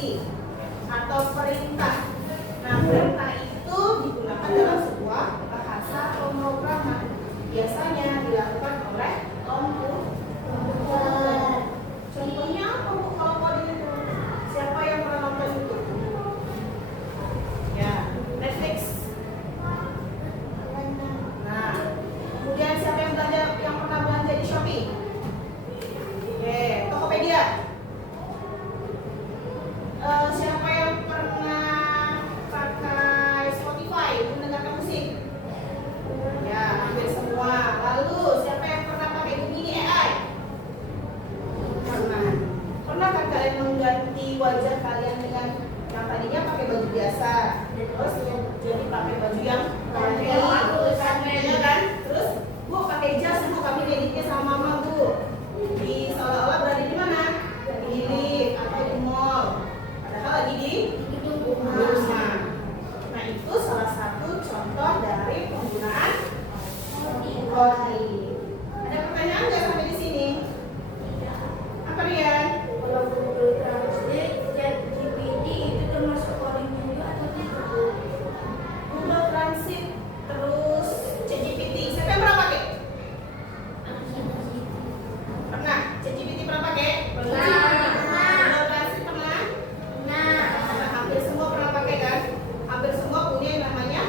instruksi atau perintah. Nah, perintah itu digunakan dalam sebuah bahasa pemrograman. Biasanya dilakukan oleh komputer. Contohnya apa Bu kalau coding itu? Siapa yang pernah nonton YouTube? Ya, Netflix. Nah, kemudian siapa yang pernah belanja di Shopee? Oke, Tokopedia. Siapa yang pernah pakai Spotify mendengarkan musik? Ya, hampir semua. Lalu siapa yang pernah pakai Gemini AI? Pernah kan kalian mengganti wajah kalian dengan yang tadinya pakai baju biasa, terus jadi pakai baju yang ya kan? Terus Bu pakai jas, Bu kami editnya sama Mama Bu. Di seolah-olah berada di mana? Di lift atau di mall. Padahal lagi di rumah. Nah, itu salah satu contoh dari penggunaan coding. Ada pertanyaan nggak sampai di sini? Apa Rian? Kalau Google Translate, ChatGPT itu termasuk coding juga atau tidak? Google Translate terus ChatGPT. Siapa yang pernah pakai? Pernah? ChatGPT pernah pakai? Pernah. Google Translate pernah? Nah, hampir semua pernah pakai kan? Hampir semua punya yang namanya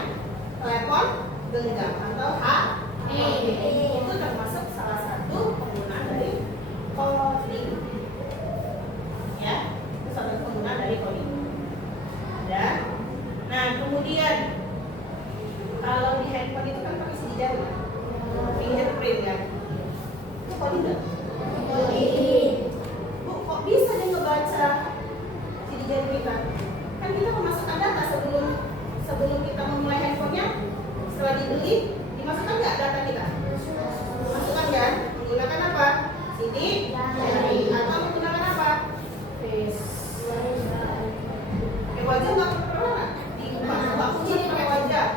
telepon genggam atau HP. Itu termasuk salah satu penggunaan dari coding. Ya, itu salah satu penggunaan dari coding. Ada. Nah, kemudian kalau di handphone itu kan pakai sidik jari, fingerprint kan? Itu coding nggak? Bu, kok bisa dia ngebaca sidik jari kita? Kan kita memasukkan data sebelum kita memulai handphonenya, setelah dibeli, dimasukkan nggak data kita? Masukkan kan? Menggunakan apa? Sidik jari atau menggunakan apa? Face. Pakai wajah nggak pernah? Di kunci pakai wajah.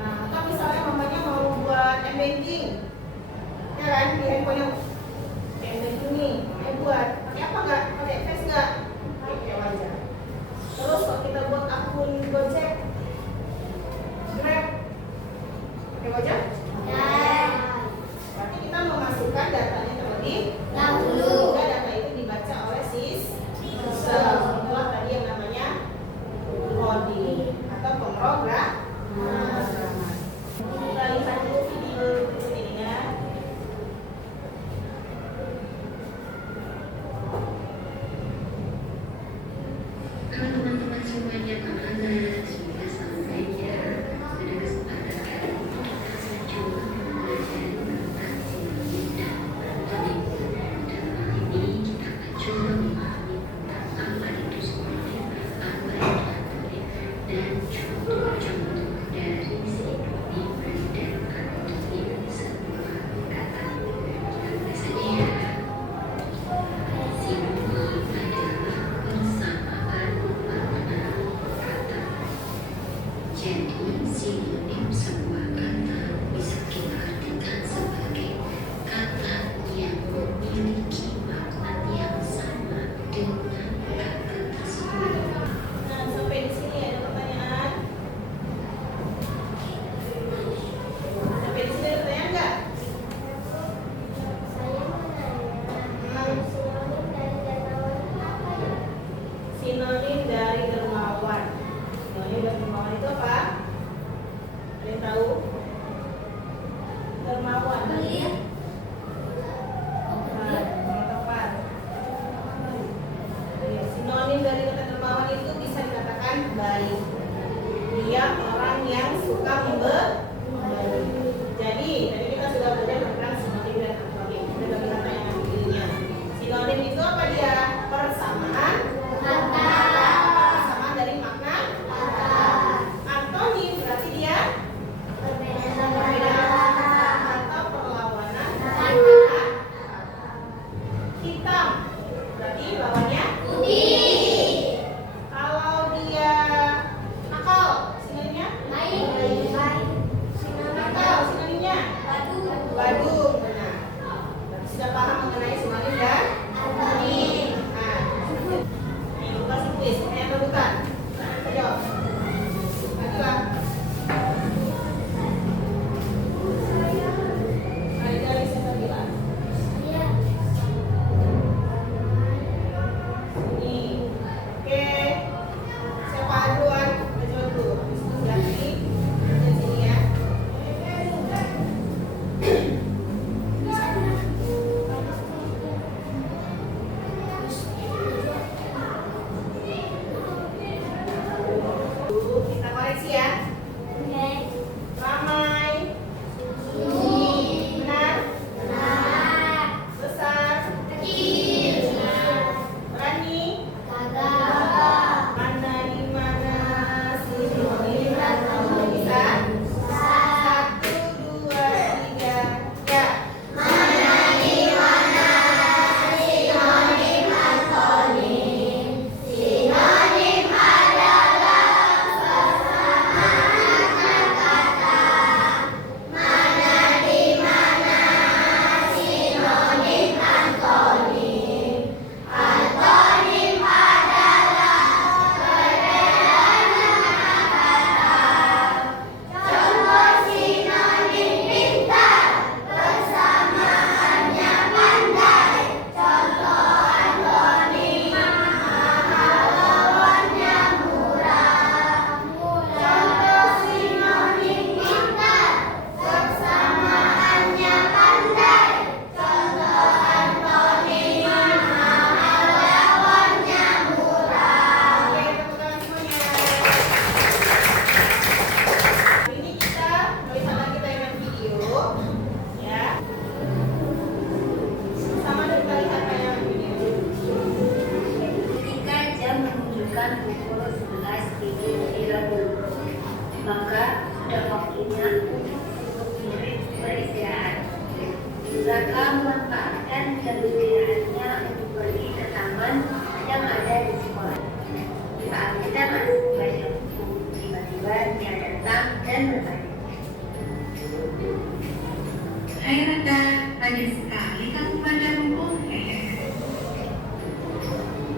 Nah, atau misalnya mamanya mau buat m-banking, ya kan? Di handphonenya m-banking nih, mau buat pakai apa nggak? Pakai face nggak? Pakai wajah. Terus kalau kita buat akun Gojek, Grab, pakai wajah? Berarti kita memasukkan datanya terlebih dahulu. Sehingga data itu dibaca oleh sistem. Itulah tadi yang namanya coding atau pemrograman. Kita lihat dulu video berikutnya. Halo teman-teman semuanya, Pak Anas, sudah sampai ya. Pada kesempatan kali ini kita coba belajar tentang sinonim dan antonim. Dalam hal ini kita akan coba memahami tentang apa itu sinonim, apa itu antonim, dan contoh-contoh dari sinonim dan antonim sebuah kata. Mulai saja ya. Sinonim adalah persamaan makna kata. Jadi, sinonim sebuah kata bisa kita artikan sebagai kata yang memiliki makna yang sama dengan kata tersebut. Nah, sampai di sini ada pertanyaan. Sampai di sini ada pertanyaan nggak? Sinonim dari dermawan. Sinonim dari dermawan itu apa? Ada yang tahu? Dermawan. Nah, yang tepat. Iya, sinonim dari kata dermawan itu bisa dikatakan baik. Dia orang yang suka memberi. Jadi, tadi kita sudah belajar tentang sinonim dan antonim. Kita bagi kata yang ada dirinya. Sinonim itu apa dia? Persamaan kata. Persamaan dari makna kata. Antonim berarti dia perbedaan atau perlawanan kata. Hitam berarti lawannya putih. Kalau dia nakal, sinonimnya baik.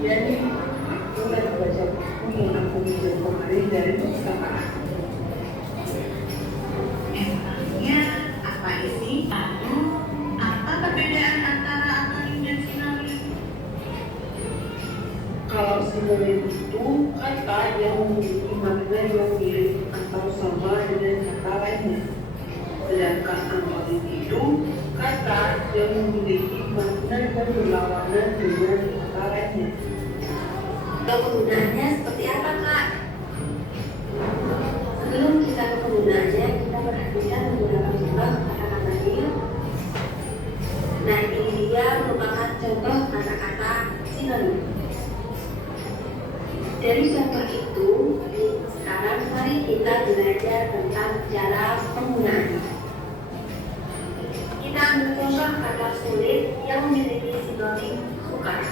Jadi mulai baca buku yang aku pinjam kemarin dari pustaka. Emangnya apa isi? Lalu apa perbedaan antara anonim dan sinonim? Kalau sinonim itu kata yang memiliki makna yang mirip atau sama dengan kata lainnya. Sedangkan antonim itu kata yang memiliki makna dan berlawanan dengan kata lainnya. Penggunaannya seperti apa, Kak? Sebelum kita ke penggunaannya, kita perhatikan beberapa contoh kata-kata ini. Nah, ini dia merupakan contoh kata-kata sinonim. Dari contoh itu, sekarang mari kita belajar tentang cara penggunaannya. Kita ambil contoh kata sulit yang memiliki sinonim sukar.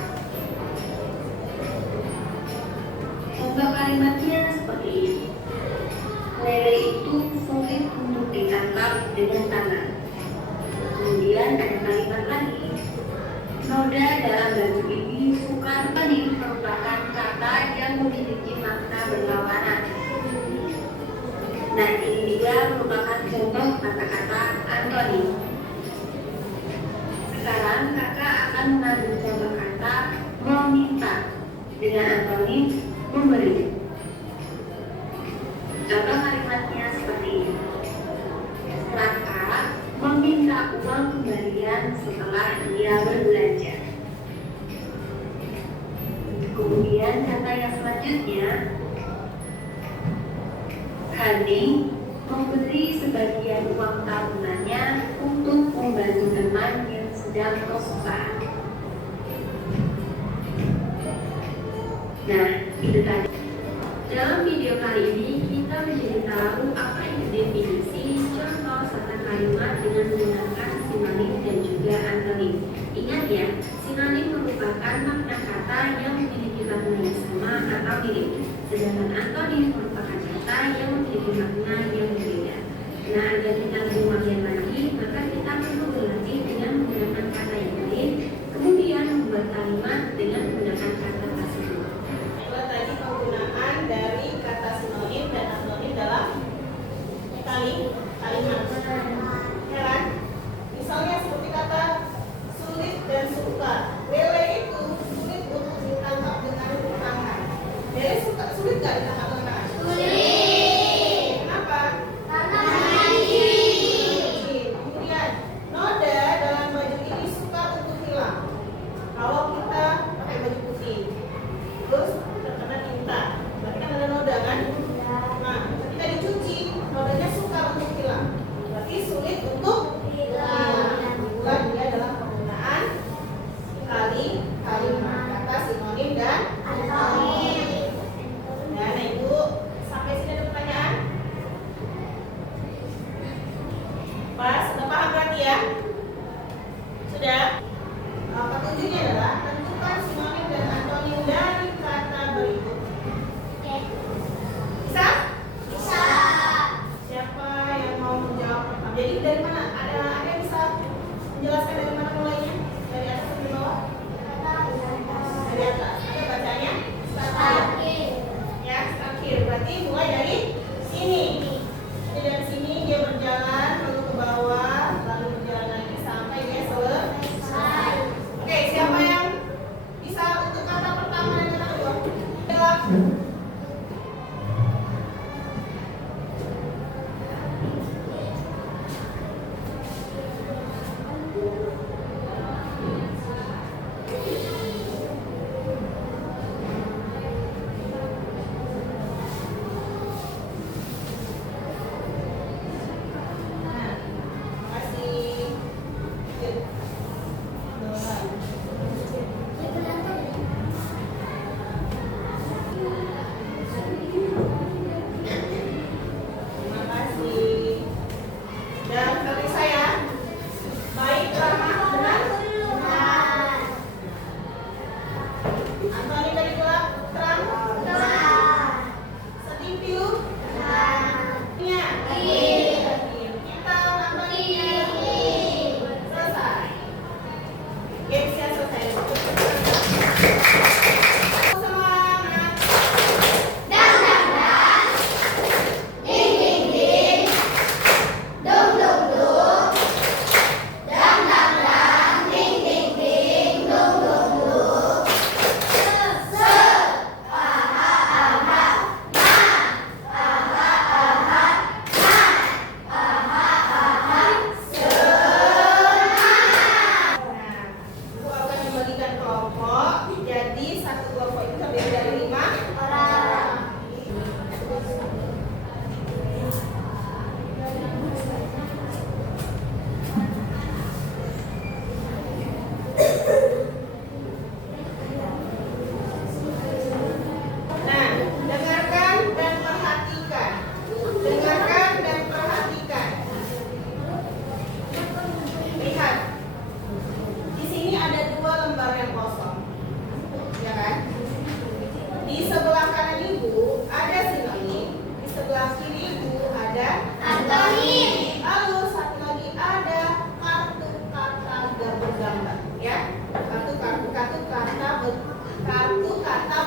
Contoh kalimatnya seperti ini. Lele itu sulit untuk ditangkap dengan tangan. Kemudian ada kalimat lagi. Noda dalam baju ini sukar. Ini merupakan kata yang memiliki makna berlawanan. Nah, ini dia merupakan contoh kata-kata antonim. Sekarang kakak akan mengambil contoh kata meminta dengan antonim memberi. Contoh kalimatnya seperti ini. Raka meminta uang kembalian setelah dia berbelanja. Kemudian kata yang selanjutnya, Hani memberi sebagian uang tabungannya untuk membantu teman yang sedang kesusahan. Nah, itu tadi. Dalam video kali ini kita menjadi tahu apa itu definisi contoh serta kalimat dengan menggunakan sinonim dan juga antonim. Ingat ya, sinonim merupakan makna kata yang memiliki makna yang sama atau mirip, sedangkan antonim merupakan kata yang memiliki makna yang berbeda. Nah, agar kita lebih makin lagi, maka kita perlu berlatih dengan menggunakan kata yang lain, kemudian membuat kalimat dengan menggunakan kata tersebut. Itulah tadi penggunaan dari kata sinonim dan antonim dalam kalimat. Ya kan? Misalnya seperti kata sulit dan sukar. Lele itu sulit untuk ditangkap dengan tangan. Lele sulit nggak ditangkap dengan tangan? Sulit. Kenapa? Karena licin. Kemudian noda dalam baju ini sukar untuk hilang. Kalau kita pakai baju putih, terus terkena tinta, berarti kan ada noda kan? Nah, ketika dicuci, nodanya sukar untuk hilang. Berarti sulit untuk hilang. Itulah dia dalam penggunaan kalimat. kelompok. Jadi satu kelompok itu terdiri dari 5 orang. Nah, dengarkan dan perhatikan. Dengarkan dan perhatikan. Lihat. Di sini ada 2 lembar yang kosong. Ya kan? Di sebelah kanan Ibu ada sinonim, di sebelah kiri Ibu ada antonim. Lalu satu lagi ada kartu kata bergambar, ya. Kartu kata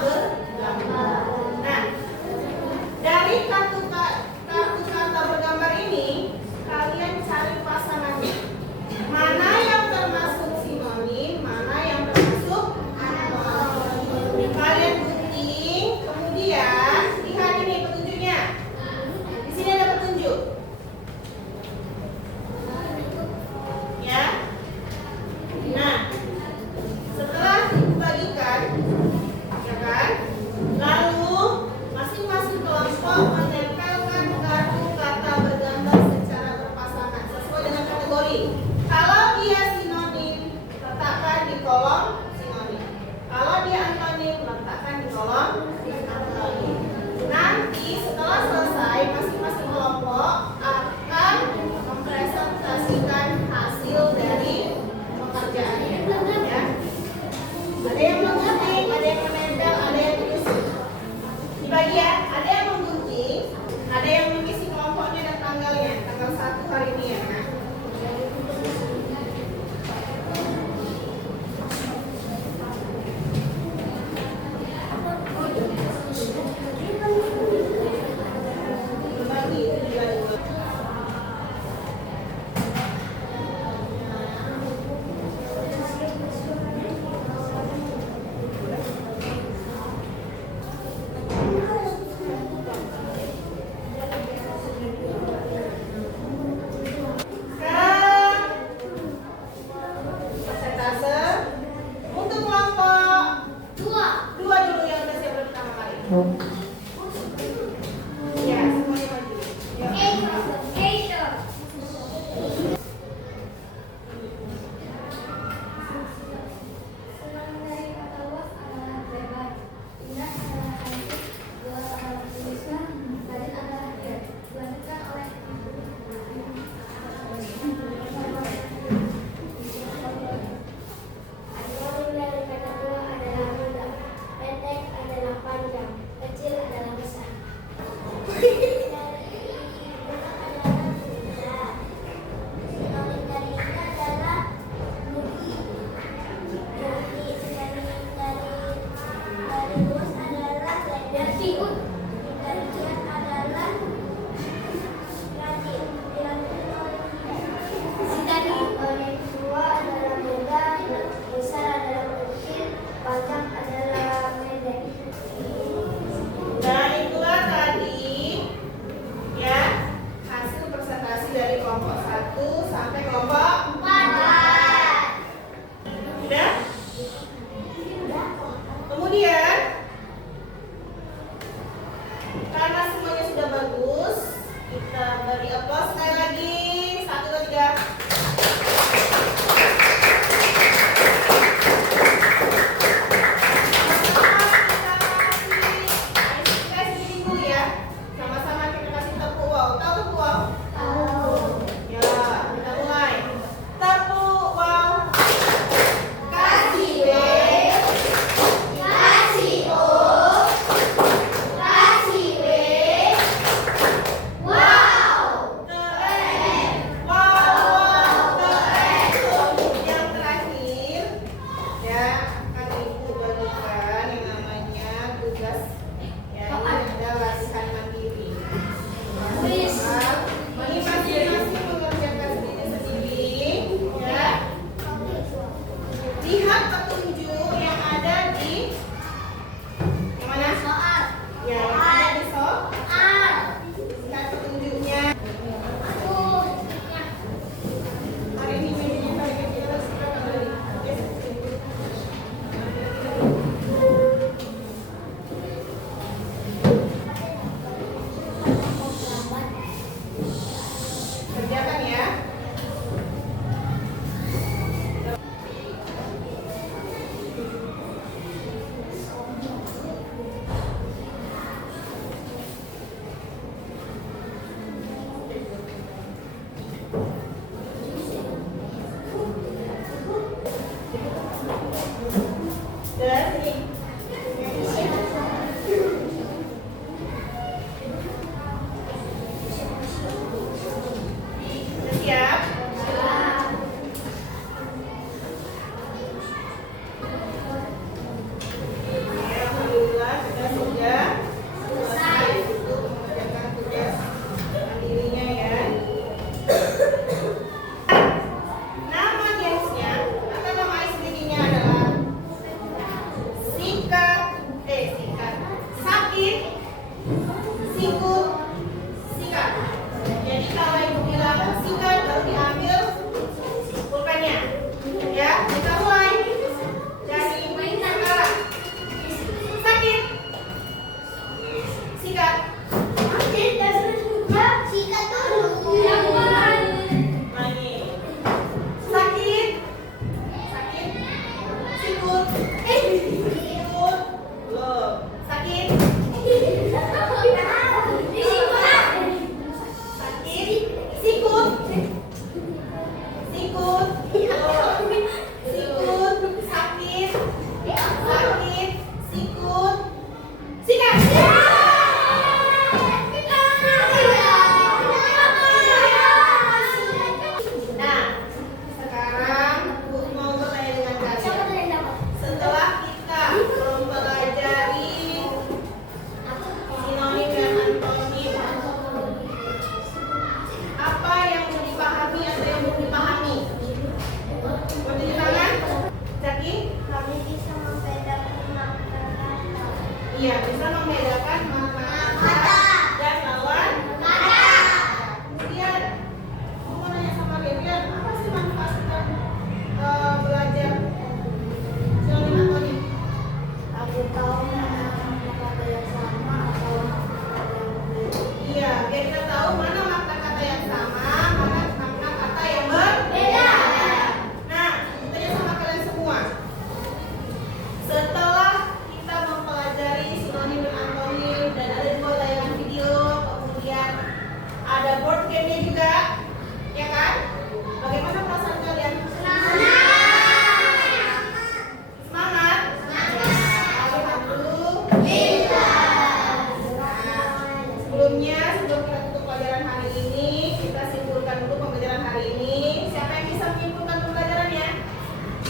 bergambar. Nah, dari kartu kata bergambar ini kalian cari pasangannya. Mana yang termasuk sinonim, mana yang termasuk antonim. Kalian gunting, kemudian lihat ini petunjuknya. Di sini ada petunjuk. Ya. Nah, setelah dibagikan, ya kan? Lalu masing-masing kelompok menempelkan kartu kata bergambar secara berpasangan sesuai dengan kategori. Kalau dia sinonim, letakkan di kolom sinonim. Kalau dia antonim, letakkan di kolom antonim. Nanti setelah selesai, masing-masing kelompok akan mempresentasikan hasil dari pekerjaannya. Ya. Ada yang menggunting, ada yang menempel, ada yang menyusun. Dibagi ya, ada yang menggunting, ada yang mengisi kelompoknya dan tanggalnya. Tanggal 1 hari ini ya. Nah. Berbagi itu juga dua. Sekarang persentase untuk kelompok dua dulu yang udah siap pertama kali. Ya, semuanya maju. Yuk. Kecil adalah besar. Dan siap? Ya, alhamdulillah kita sudah selesai untuk mengerjakan tugas mandirinya ya. Nama gamesnya atau nama SDG-nya adalah sakit, sikut, sikat. Jadi kalau ibu bilang sikat baru diambil pulpennya. Ya, kita mulai dari sekarang. Sakit, sikat. Lagi. Sakit, sikut, sikut. Belum. Sakit, sakit, sikut, sikut, sikut, sakit, sakit, sikut, sikat. Nah, sekarang Bu mau bertanya dengan kalian. Setelah kita mempelajari sinonim dan antonim, apa yang mau dipahami atau yang belum dipahami? Mau cuci tangan? Jaki? Iya, bisa membedakan makna kata dan lawan kata. Kemudian, aku mau nanya sama Gebian, apa sih manfaat kita belajar sinonim antonim? Iya, biar kita tahu mana makna kata yang sama, mana makna kata yang berbeda. Nah, tanya sama kalian semua. Setelah kita mempelajari sinonim dan antonim dan ada juga tayangan video, kemudian ada board game-nya juga, ya kan? Bagaimana perasaan kalian? Semangat? Sebelumnya, sebelum kita tutup pelajaran hari ini, kita simpulkan dulu pembelajaran hari ini. Siapa yang bisa menyimpulkan pembelajarannya?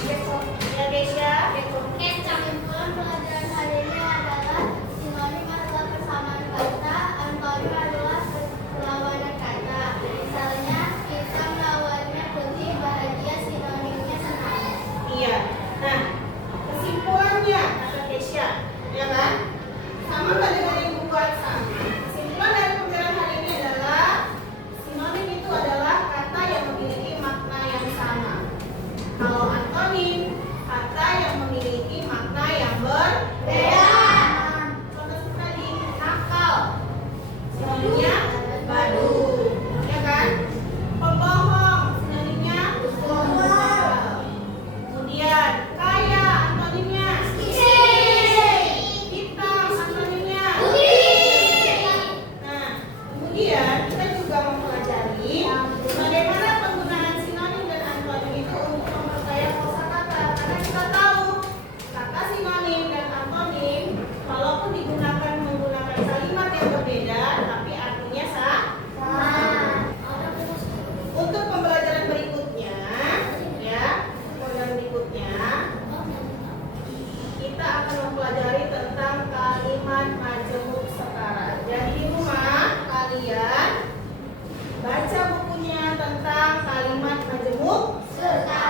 Ya, Keisha. Kesimpulan pelajaran hari ini adalah sinonim adalah persamaan kata, antonim adalah perlawanan kata. Misalnya, hitam lawannya putih, bahagia sinonimnya senang. Iya. Nah, kesimpulannya kata Keisha, ya kan? Sama nggak dengan yang buat sama? Kesimpulan dari pembelajaran hari ini adalah sinonim itu adalah kata yang memiliki makna yang sama. Kalau antonim, kata yang memiliki makna yang berbeda. Contoh tadi, nakal, sinonimnya badut, ya kan? Pembohong, sinonimnya bohong. Kemudian kaya, antonimnya hitam, antonimnya Nah, kemudian kita juga mempelajari bagaimana penggunaan sinonim dan antonim itu untuk memperkaya kosakata. Karena kita tahu kata sinonim dan antonim walaupun digunakan menggunakan kalimat yang berbeda, tapi artinya sama. Untuk pembelajaran berikutnya, ya, pembelajaran berikutnya kita akan mempelajari tentang kalimat majemuk setara. Jadi di rumah kalian baca bukunya tentang kalimat majemuk setara.